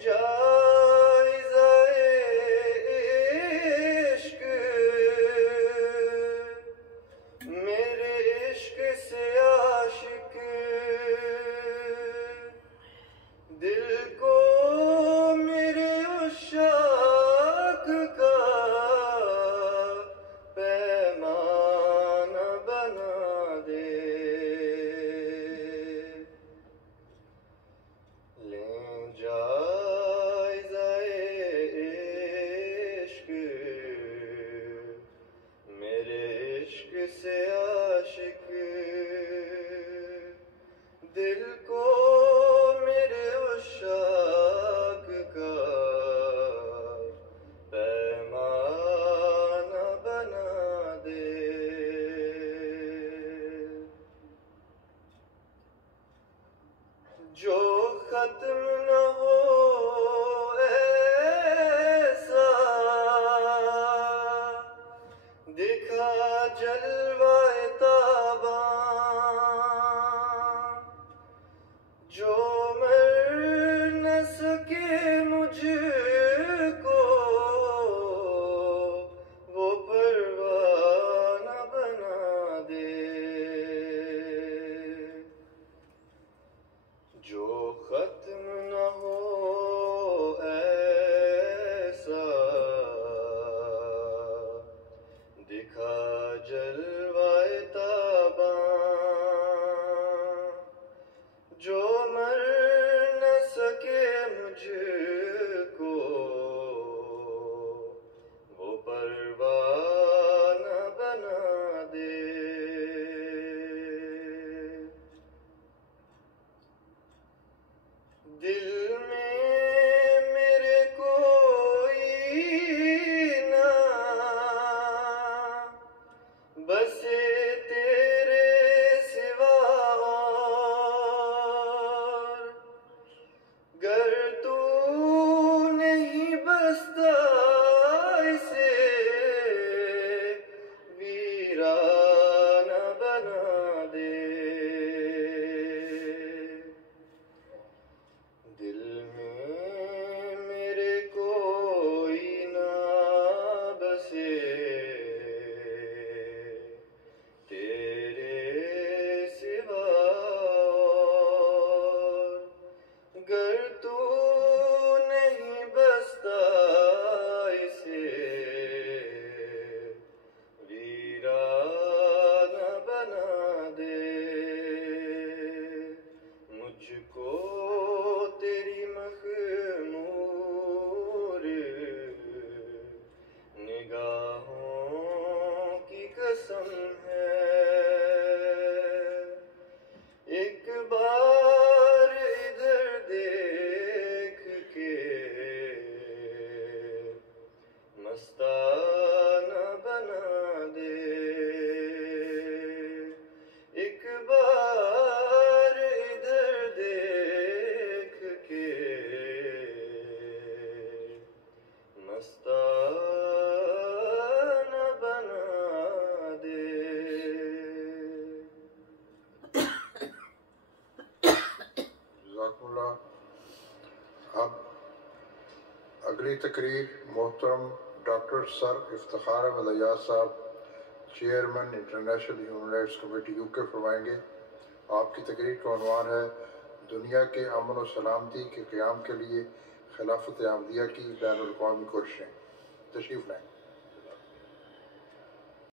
जायज़ाए इश्क मेरे इश्क से आशिक दिल को मेरे उशाक का पैमाना बना दे। लें जायज़ाए इश्क मेरे इश्क से आशिक दिल को मेरे उशाक का पैमाना बना दे। जो खत्म न हो ऐसा दिखा जलवाए ताबां जो मर न सके मुझको वो परवाना बना दे। जो खत्म न हो ऐसा दिखा जलवाए ताबां जो मर न सके मुझको वो परवाना बना दे। दिल में मेरे कोई ना बसे तेरे सिवा और गर तू नहीं बसता इसे वीराना बना दे। दिल में मेरे कोई ना बसे तेरे सिवा और गर तू नहीं बसता इसे वीराना बना दे। मुझको तेरी मखमूर निगाहों की कसम है एक बार इधर देख के मस्ताना बना दे। एक बार इधर देख के मस्ताना बना दे। जज़ाकुमुल्लाह। अब अगली तकरीर मोहतरम डॉक्टर सर इफ्तिखार अहमद अय्याज साहब chairman international human rights committee UK फरमाएंगे। आपकी तकरीर का उन्वान है दुनिया के अमन और सलामती के क़याम के लिए खिलाफत अहमदिया की बैनुल अक़वामी कोशिशें। तशरीफ़ लाएं।